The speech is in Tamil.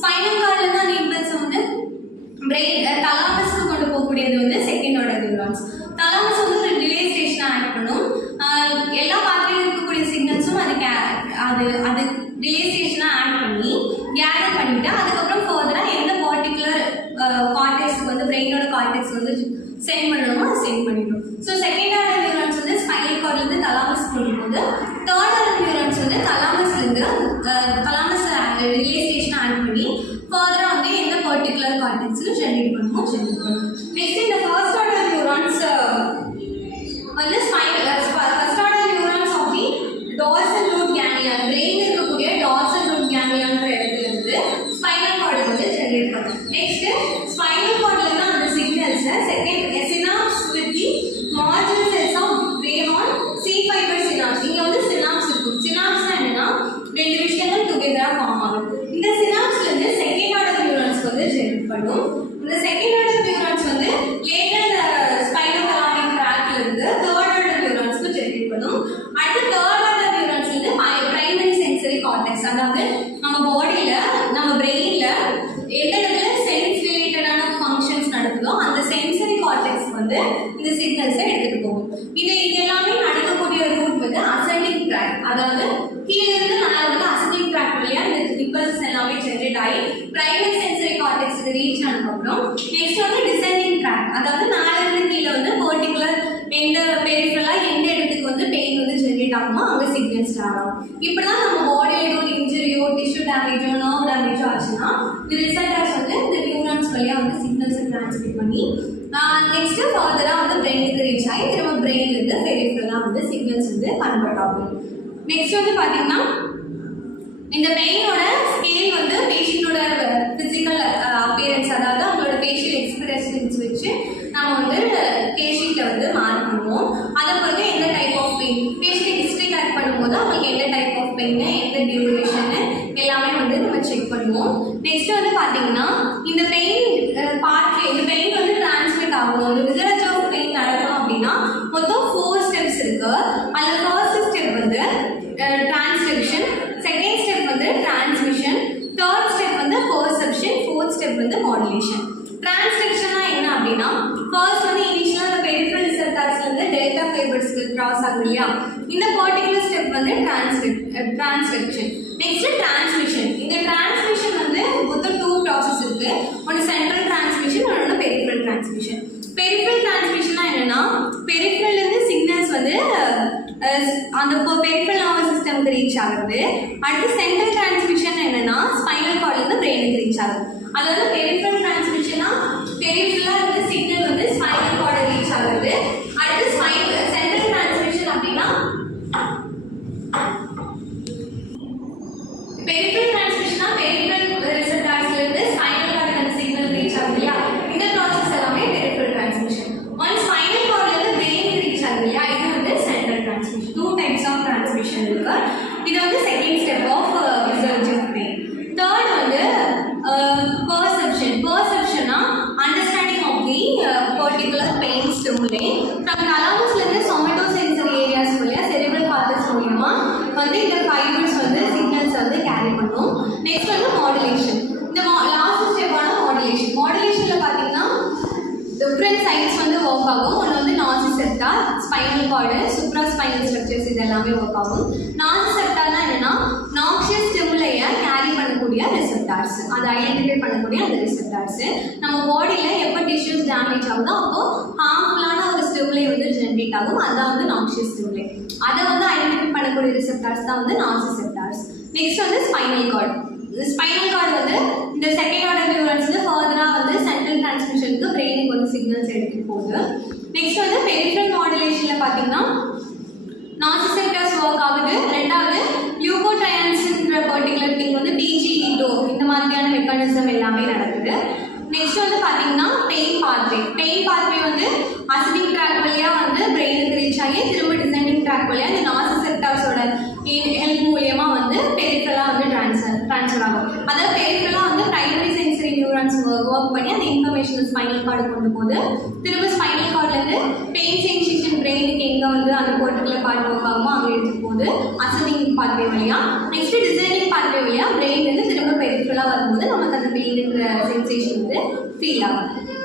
ஸ்பைனல் கார்ட்ல இருந்து அந்த இம்பல்ஸ் வந்து பிரெயின் தலாமஸ்க்கு கொண்டு போகக்கூடியது வந்து செகண்ட் ஆர்டர் நியூரான்ஸ். தலாமஸ் வந்து ஒரு டிலே ஸ்டேஷனை ஆட் பண்ணும். எல்லா பார்ட்லையும் இருக்கக்கூடிய சிக்னல்ஸும் அது டிலே ஸ்டேஷனை ஆட் பண்ணி கேதர் பண்ணிட்டு அதுக்கப்புறம் ஃபர்தராக எந்த பர்டிகுலர் கார்டெக்ஸ்க்கு வந்து பிரெயினோட கார்டெக்ஸ் வந்து சென்ட் பண்ணணுமோ அதை சென்ட் பண்ணிடும். ஸோ செகண்ட் ஆர்டர் நியூரான்ஸ் வந்து ஸ்பைனல் கார்ட்லேருந்து தலாமஸ் கொண்டு போகுது. தேர்ட் ஆர்டர் நியூரான்ஸ் வந்து தலாமஸ்லேருந்து தலாமஸ் டிலே ஸ்டேஷனை ஆட் பண்ணி ஃபர்தராக வந்து எந்த பர்டிகுலர் கார்டெக்ஸில் ஜென்ரேட் பண்ணுமோ ஜென்ரேட் பண்ணும். நெக்ஸ்ட் இந்த ஃபர்ஸ்ட் ஆர்டர் நியூரான்ஸ் வந்து first order neurons of the dorsal root ganglion, brain இருக்கக்கூடிய டார்சல் ரூட் கேங்லியன்ற இடத்துல இருந்து ஸ்பைனல் கார்டுக்கு வந்து ஜென்ரேட் பண்ணும். நெக்ஸ்ட் ஸ்பைனல் கார்டில் இருந்து அந்த சிக்னல்ஸை second synapse with the marginal cells of grey horn C fiber synapse. இங்கே வந்து சினாப்ஸ் இருக்கும். சினாப்ஸ்னா என்னன்னா ரெண்டு விஷயங்கள் டுகெதராக ஃபார்ம் ஆகும். இந்த சினாப்ஸ்லேருந்து செகண்ட் ஆர்டர் நியூரான்ஸ்க்கு வந்து ஜென்ரேட் பண்ணும். இந்த செகண்ட் ஆர்டர் நியூரான்ஸ் வந்து லேட்டர் ஸ்பைனல் தலாமிக் ட்ராக்ல இருந்து தேர்ட் ஆர்டர் நியூரான்ஸ்க்கு ஜென்ரேட் பண்ணும். அடுத்து தேர்ட் ஆர்டர் நியூரான்ஸ் வந்து பிரைமரி சென்சரி கார்டெக்ஸ், அதாவது நம்ம பாடியில நம்ம பிரெயின்ல எந்த இடத்துல சென்ஸ் ரிலேட்டடான ஃபங்க்ஷன்ஸ் நடக்குதோ அந்த சென்சரி கார்டெக்ஸ் வந்து இந்த சிக்னல்ஸை எடுத்துட்டு போகும். இது எல்லாமே நடக்கக்கூடிய ரூட் வந்து அசெண்டிங் ட்ராக், அதாவது கீழே இருந்து மேலே வந்து அசெண்டிங் ட்ராக் வழியா இந்த இம்பல்ஸ் எல்லாமே ஜென்ரேட் ஆகி பிரைமரி சென்சரி கார்டெக்ஸ்க்கு ரீச் ஆனதுக்கப்புறம் நெக்ஸ்ட் வந்து டிசெண்டிங் ட்ராக், அதாவது மேலே இருந்து கீழே வந்து பர்டிகுலர் எந்த பெரிஃபரலா எந்த இடத்துக்கு வந்து பெயின் வந்து ஜென்ரேட் ஆகுமோ அங்கே சிக்னல்ஸ் ஆகும். இப்படிதான் நம்ம பாடியில் ஏதோ ஒரு இன்ஜுரியோ டிஷ்யூ டேமேஜோ நர்வ் டேமேஜோ ஆச்சுன்னா இந்த ரிசல்டர்ஸ் வந்து இந்த நியூரான்ஸ் வழியா வந்து சிக்னல்ஸை டிரான்ஸ்மிட் பண்ணி நெக்ஸ்ட் ஃபர்தராக வந்து பிரெயினுக்கு ரீச் ஆகி திரும்ப பிரெயின்லேருந்து பெரிஃபரலாக வந்து சிக்னல்ஸ் வந்து கன்வெர்ட் ஆகும். நெக்ஸ்ட் வந்து பார்த்தீங்கன்னா இந்த பெயினோட ஸ்கேல் வந்து பேஷண்டோட ஃபிசிக்கல் அப்பியரன்ஸ், அதாவது அவங்களோட ஃபேஷியல் எக்ஸ்பிரஷன்ஸ் வச்சு நம்ம வந்து கேஷீட்டில் வந்து மார்க் பண்ணுவோம். அதை பிறகு எந்த type of pain patient history collect பண்ணும்போது அவங்களுக்கு எந்த டைப் ஆஃப் பெயின் எந்த டியூரேஷன் எல்லாமே வந்து நம்ம செக் பண்ணுவோம். நெக்ஸ்ட் வந்து பார்த்தீங்கன்னா இந்த பெயின் இந்த பெயின் வந்து டிரான்ஸ்மிட் ஆகும். ஒரு ரிசல்ட் ஆஃப் பெயின் நடக்கணும் அப்படின்னா மொத்தம் 4 ஸ்டெப்ஸ் இருக்கு. அதில் ஃபர்ஸ்ட் ஸ்டெப் வந்து டிரான்ஸ்கிரிப்ஷன், செகண்ட் ஸ்டெப் வந்து டிரான்ஸ்மிஷன், தேர்ட் ஸ்டெப் வந்து பெர்செப்ஷன், ஃபோர்த் ஸ்டெப் வந்து மாடுலேஷன். டிரான்ஸ்கிரிப்ஷன்னா என்ன அப்படின்னா ஃபர்ஸ்ட் வந்து இனிஷியலாக அந்த பெரிஃபரல் ரிசெப்டார்ஸ்ல இருந்து டெல்டா ஃபைபர்ஸ்க்கு கிராஸ் ஆகுது இல்லையா, இந்த பர்டிகுலர் ஸ்டெப் வந்து டிரான்ஸ்கிரிப்ஷன். Next transmission. இந்த டிரான்ஸ்மிஷன் வந்து மொத்தம் 2 ப்ராசஸ் இருக்கு. ஒன்று சென்ட்ரல் டிரான்ஸ்மிஷன், ஒன்று பெரிஃபரல் டிரான்ஸ்மிஷன். பெரிஃபரல் டிரான்ஸ்மிஷன்னா என்னன்னா பெரிஃபரல்ல இருந்து சிக்னல்ஸ் வந்து அந்த பெரிஃபரல் நர்வஸ் சிஸ்டம்க்கு ரீச் ஆகுது. அடுத்து சென்ட்ரல் டிரான்ஸ்மிஷன் என்னன்னா ஸ்பைனல் கார்ட்ல இருந்து பிரெயினுக்கு ரீச் ஆகுது. அதாவது பெரிஃபரல் டிரான்ஸ்மிஷனா பெரிஃபரலா இருந்து சிக்னல் வந்து ஸ்பைனல் கார்டு ரீச் ஆகுது. அடுத்து சென்ட்ரல் டிரான்ஸ்மிஷன் அப்படின்னா பெரிஃபரல் டிரான்ஸ்மிஷனா பெரிஃபரல் ரிசெப்டார்ஸ்ல இருந்து ஸ்பைனல் கார்டுக்கு அந்த சிக்னல் ரீச் ஆகுது இல்லையா, இந்த ப்ராசஸ் எல்லாமே பெரிஃபரல் டிரான்ஸ்மிஷன். ஒன் ஸ்பைனல் கார்ட்ல இருந்து பிரெயினுக்கு ரீச் ஆகுது இல்லையா, இது வந்து central transmission. 2 types of transmission இருக்கு. இது வந்து second step of result of pain. Third வந்து perception. Perception understanding of the particular pain stimuli from thalamus la irundhu somatosensory areas valiya cerebral cortex மூலமா வந்து இந்த fibers வந்து signals வந்து carry பண்ணும். நெக்ஸ்ட் வந்து modulation. இந்த லாஸ்ட் ஸ்டெப் ஆன modulation. Modulationல பாத்தீங்கன்னா டிஃபரண்ட் சைட்ஸ் வந்து ஒர்க் ஆகும். ஒன்று வந்து நாசிசெப்டார், ஸ்பைனல் கார்டு, சுப்ராஸ்பைனல் ஸ்ட்ரக்சர்ஸ் இது எல்லாமே ஒர்க் ஆகும். நாசிசெப்டார்னா என்னன்னா நாக்ஷியஸ் ஸ்டிமுலையை கேரி பண்ணக்கூடிய ரிசெப்டார்ஸ், அதை ஐடென்டிஃபை பண்ணக்கூடிய அந்த ரிசெப்டார்ஸ். நம்ம பாடியில் எப்போ டிஷ்யூஸ் டேமேஜ் ஆகுதோ அப்போ ஹார்ம்ஃபுல்லான ஒரு ஸ்டிமுலை வந்து ஜென்ரேட் ஆகும். அதான் வந்து நாக்ஷியஸ் ஸ்டிமுலை. அதை வந்து ஐடென்டிஃபை பண்ணக்கூடிய ரிசெப்டார்ஸ் தான் வந்து நாசிசெப்டார்ஸ். நெக்ஸ்ட் வந்து ஸ்பைனல் கார்டு. ஸ்பைனல் கார்டு வந்து இந்த செகண்ட் ஆர்டர் நியூரான்ஸ் வந்து ஃபர்தராக வந்து சென்ட்ரல் டிரான்ஸ்மிஷனுக்கு பிரெயினுக்கு வந்து சிக்னல்ஸ் எடுத்துட்டு போகுது. நெக்ஸ்ட் வந்து பெரிஃபரல் மாடுலேஷனில் பார்த்தீங்கன்னா நாசிசெப்டார்ஸ் ஒர்க் ஆகுது. ரெண்டாவது லியூகோட்ரைன்ஸ்ன்ற பர்டிகுலர் திங் வந்து டிஜிஇடோ இந்த மாதிரியான மெக்கானிசம் எல்லாமே நடக்குது. நெக்ஸ்ட் வந்து பார்த்தீங்கன்னா பெயின் பாத்வே வந்து அசிடிக் ட்ராக் வழியாக வந்து பிரெயினுக்கு ரீச் ஆகி திரும்ப டிசெண்டிங் ட்ராக் வழியாக இந்த நாசிசெப்டார்ஸோட ஹெல்ப் மூலியமா வந்து பெரிஃபரலாக வந்து ட்ரான்ஸ்ஃபர் ஆகும். அதாவது பெரிஃபரலாக வந்து பிரைமரி சென்சரி நியூரான்ஸ் ஒர்க் பண்ணி அந்த இன்ஃபர்மேஷன் ஸ்பைனல் கார்டு கொண்டு போது திரும்ப ஸ்பைனல் கார்ட்லேருந்து பெயின் சென்சேஷன் பிரெயினுக்கு எங்கே வந்து அந்த பர்டிகுலர் பார்ட் ஒர்க் ஆகுமோ அங்கே எடுத்துட்டு போகுது அசெண்டிங் பாத்வே வழியாக. நெக்ஸ்ட் டிசெண்டிங் பாத்வே வழியாக பிரெயின்லேருந்து திரும்ப பெரிஃபரல் ஈக்குவலாக வரும்போது நமக்கு அந்த பெயின்ங்கிற சென்சேஷன் வந்து ஃபீல் ஆகும்.